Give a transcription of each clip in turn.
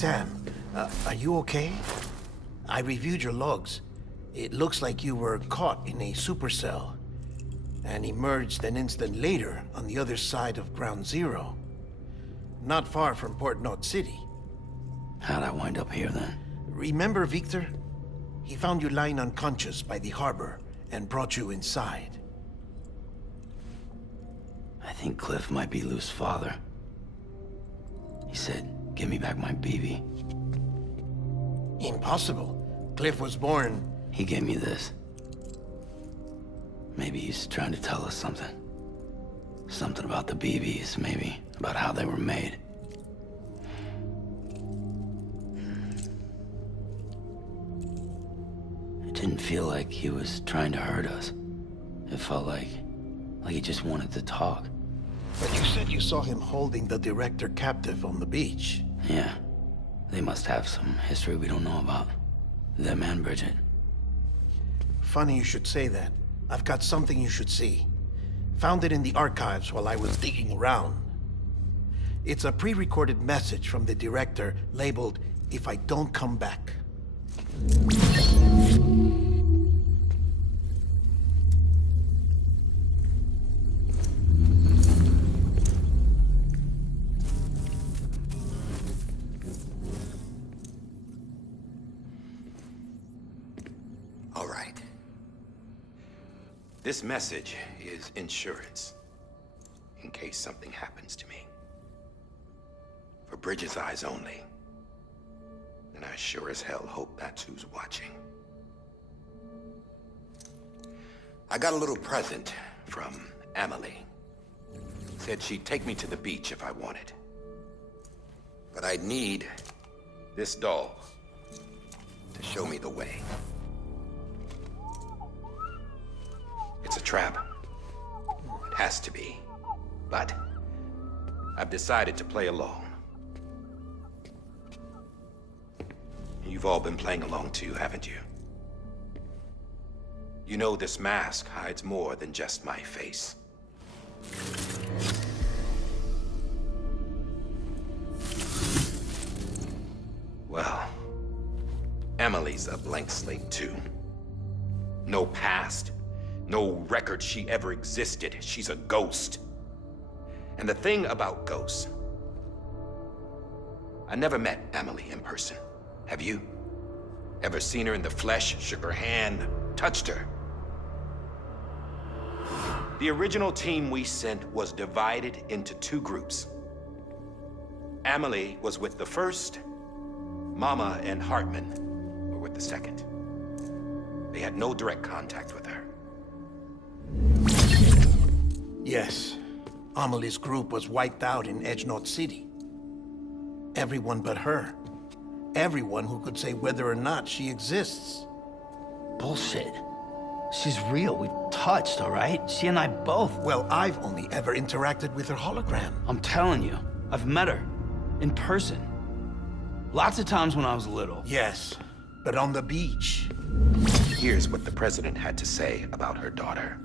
Sam, are you okay? I reviewed your logs. It looks like you were caught in a supercell and emerged an instant later on the other side of Ground Zero. Not far from Port Knot City. How'd I wind up here then? Remember Victor? He found you lying unconscious by the harbor and brought you inside. I think Cliff might be Lou's father. He said, give me back my BB. Impossible. Cliff was born... He gave me this. Maybe he's trying to tell us something. Something about the BBs, maybe. About how they were made. It didn't feel like he was trying to hurt us. It felt like he just wanted to talk. But you said you saw him holding the director captive on the beach. Yeah. They must have some history we don't know about. Them and Bridget. Funny you should say that. I've got something you should see. Found it in the archives while I was digging around. It's a pre-recorded message from the director labeled, "If I don't come back." All right. This message is insurance, in case something happens to me. For Bridget's eyes only. And I sure as hell hope that's who's watching. I got a little present from Emily. Said she'd take me to the beach if I wanted. But I'd need this doll to show me the way. It's a trap. It has to be. But I've decided to play along. You've all been playing along too, haven't you? You know this mask hides more than just my face. Well, Emily's a blank slate too. No past. No record she ever existed. She's a ghost. And the thing about ghosts, I never met Emily in person. Have you? Ever seen her in the flesh, shook her hand, touched her? The original team we sent was divided into two groups. Emily was with the first. Mama and Hartman were with the second. They had no direct contact with her. Yes. Amelie's group was wiped out in Edge Knot City. Everyone but her. Everyone who could say whether or not she exists. Bullshit. She's real. We touched, all right? She and I both. Well, I've only ever interacted with her hologram. I'm telling you, I've met her. In person. Lots of times when I was little. Yes, but on the beach. Here's what the president had to say about her daughter.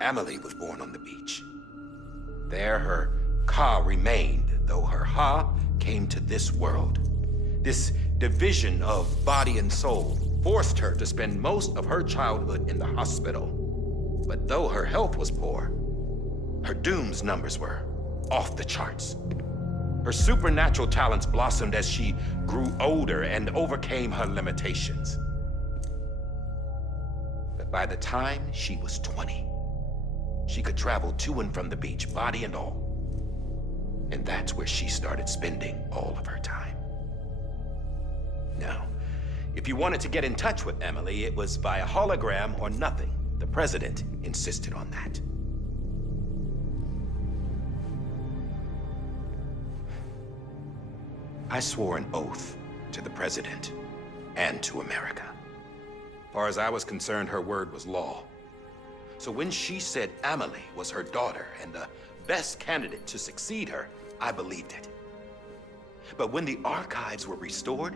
Emily was born on the beach. There her Ka remained, though her Ha came to this world. This division of body and soul forced her to spend most of her childhood in the hospital. But though her health was poor, her Doom's numbers were off the charts. Her supernatural talents blossomed as she grew older and overcame her limitations. But by the time she was 20, she could travel to and from the beach, body and all. And that's where she started spending all of her time. Now, if you wanted to get in touch with Emily, it was via hologram or nothing. The president insisted on that. I swore an oath to the president and to America. As far as I was concerned, her word was law. So when she said Emily was her daughter and the best candidate to succeed her, I believed it. But when the archives were restored,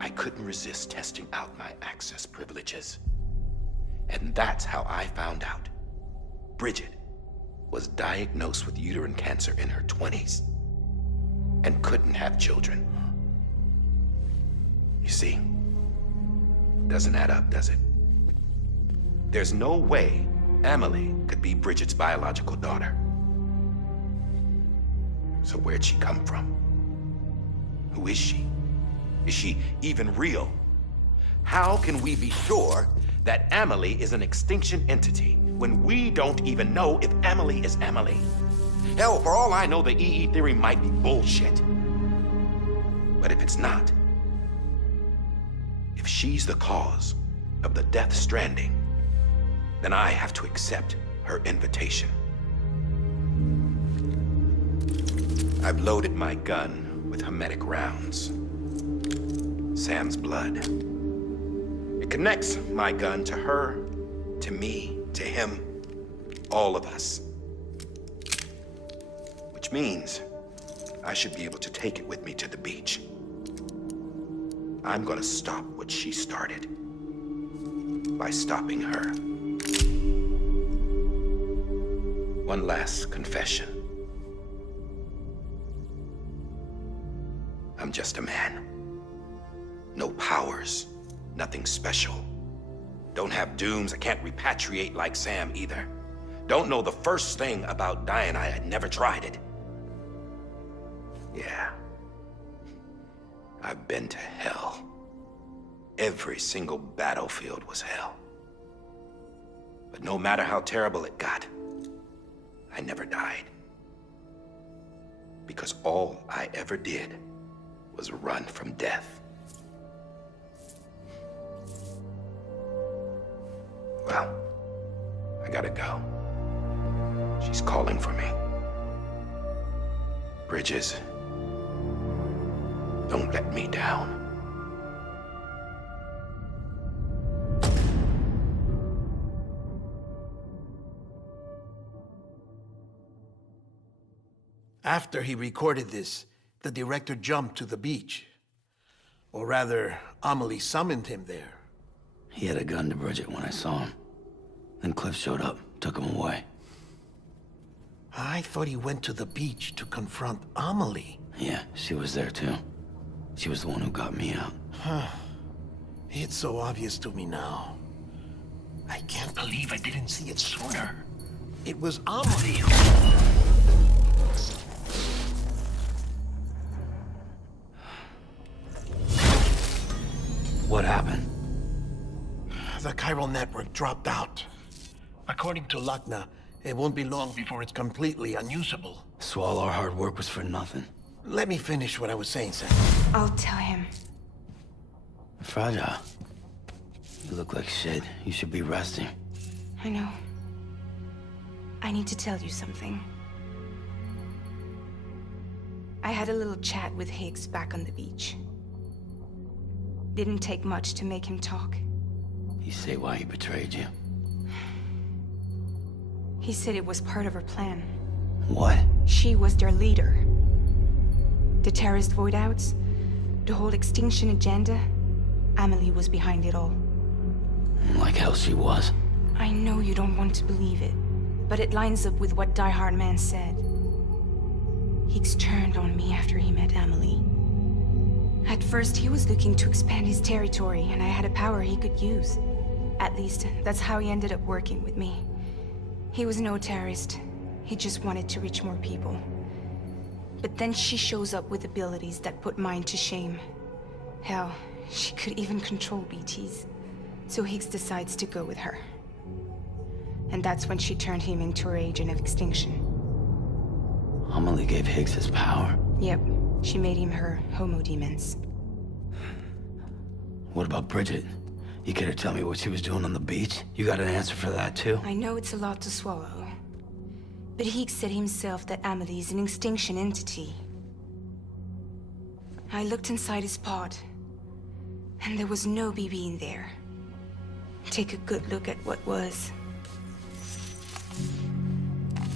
I couldn't resist testing out my access privileges. And that's how I found out Bridget was diagnosed with uterine cancer in her 20s. and couldn't have children. You see, doesn't add up, does it? There's no way Emily could be Bridget's biological daughter. So where'd she come from? Who is she? Is she even real? How can we be sure that Emily is an extinction entity when we don't even know if Emily is Emily? Hell, for all I know, the EE theory might be bullshit. But if it's not, if she's the cause of the death stranding, then I have to accept her invitation. I've loaded my gun with hermetic rounds. Sam's blood. It connects my gun to her, to me, to him, all of us. Which means I should be able to take it with me to the beach. I'm gonna stop what she started by stopping her. One last confession. I'm just a man. No powers, nothing special. Don't have dooms, I can't repatriate like Sam either. Don't know the first thing about dying, I had never tried it. Yeah. I've been to hell. Every single battlefield was hell. But no matter how terrible it got, I never died. Because all I ever did was run from death. Well, I gotta go. She's calling for me. Bridges, don't let me down. After he recorded this, the director jumped to the beach. Or rather, Amelie summoned him there. He had a gun to Bridget when I saw him. Then Cliff showed up, took him away. I thought he went to the beach to confront Amelie. Yeah, she was there too. She was the one who got me out. It's so obvious to me now. I can't believe I didn't see it sooner. It was Amelie who... What happened? The chiral network dropped out. According to Luckna, it won't be long before it's completely unusable. So all our hard work was for nothing. Let me finish what I was saying, Sam. I'll tell him. Fragile. You look like shit. You should be resting. I know. I need to tell you something. I had a little chat with Higgs back on the beach. Didn't take much to make him talk. You say why he betrayed you? He said it was part of her plan. What? She was their leader. The terrorist voidouts, the whole extinction agenda, Amelie was behind it all. Like hell she was. I know you don't want to believe it, but it lines up with what Die Hard Man said. Higgs turned on me after he met Amelie. At first, he was looking to expand his territory, and I had a power he could use. At least, that's how he ended up working with me. He was no terrorist. He just wanted to reach more people. But then she shows up with abilities that put mine to shame. Hell, she could even control BTs. So Higgs decides to go with her. And that's when she turned him into her agent of extinction. Amelie gave Higgs his power. Yep, she made him her Homo Demens. What about Bridget? You care to tell me what she was doing on the beach? You got an answer for that too? I know it's a lot to swallow. But Higgs said himself that Amelie is an extinction entity. I looked inside his pod, and there was no BB in there. Take a good look at what was.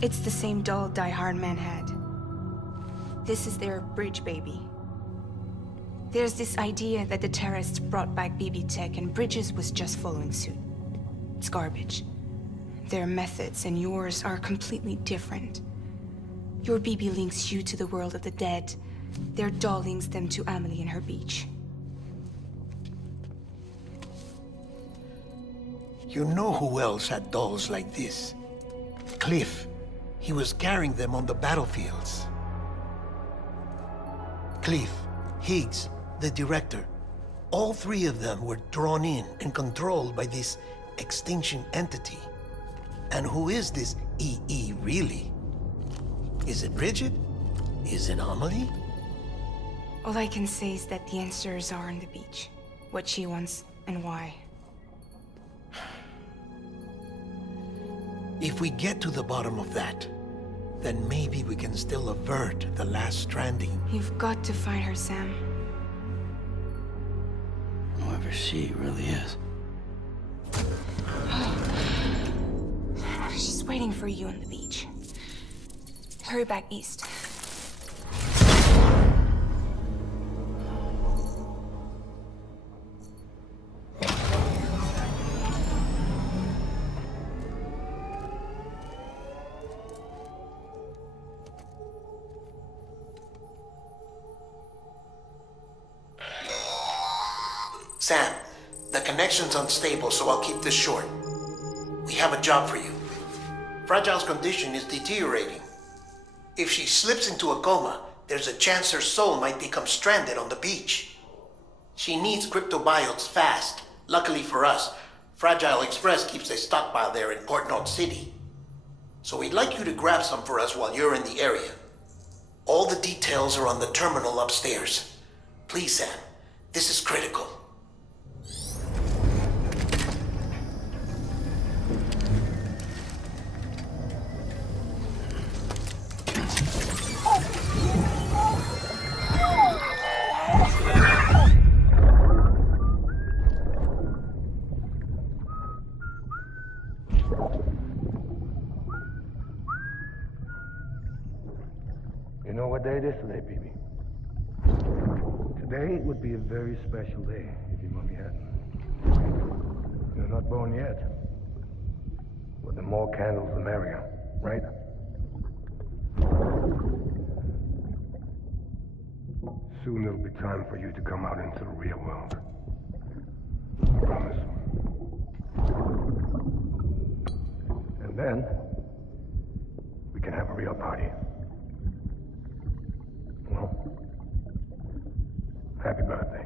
It's the same doll Die Hard Man had. This is their bridge baby. There's this idea that the terrorists brought back BB tech and Bridges was just following suit. It's garbage. Their methods and yours are completely different. Your BB links you to the world of the dead, Their doll links them to Amelie and her beach. You know who else had dolls like this? Cliff. He was carrying them on the battlefields. Cliff, Higgs, the director. All three of them were drawn in and controlled by this extinction entity. And who is this EE really? Is it Bridget? Is it Amelie? All I can say is that the answers are on the beach. What she wants and why. If we get to the bottom of that, then maybe we can still avert the last stranding. You've got to find her, Sam. Whoever she really is. She's waiting for you on the beach. Hurry back east. Sam, the connection's unstable, so I'll keep this short. We have a job for you. Fragile's condition is deteriorating. If she slips into a coma, there's a chance her soul might become stranded on the beach. She needs cryptobiotes fast. Luckily for us, Fragile Express keeps a stockpile there in Port North City. So we'd like you to grab some for us while you're in the area. All the details are on the terminal upstairs. Please, Sam, this is critical. You know what day it is today, baby? Today would be a very special day if your mommy hadn't. You're not born yet. But the more candles, the merrier, right? Soon it'll be time for you to come out into the real world. I promise. And then, we can have a real party. Well, happy birthday.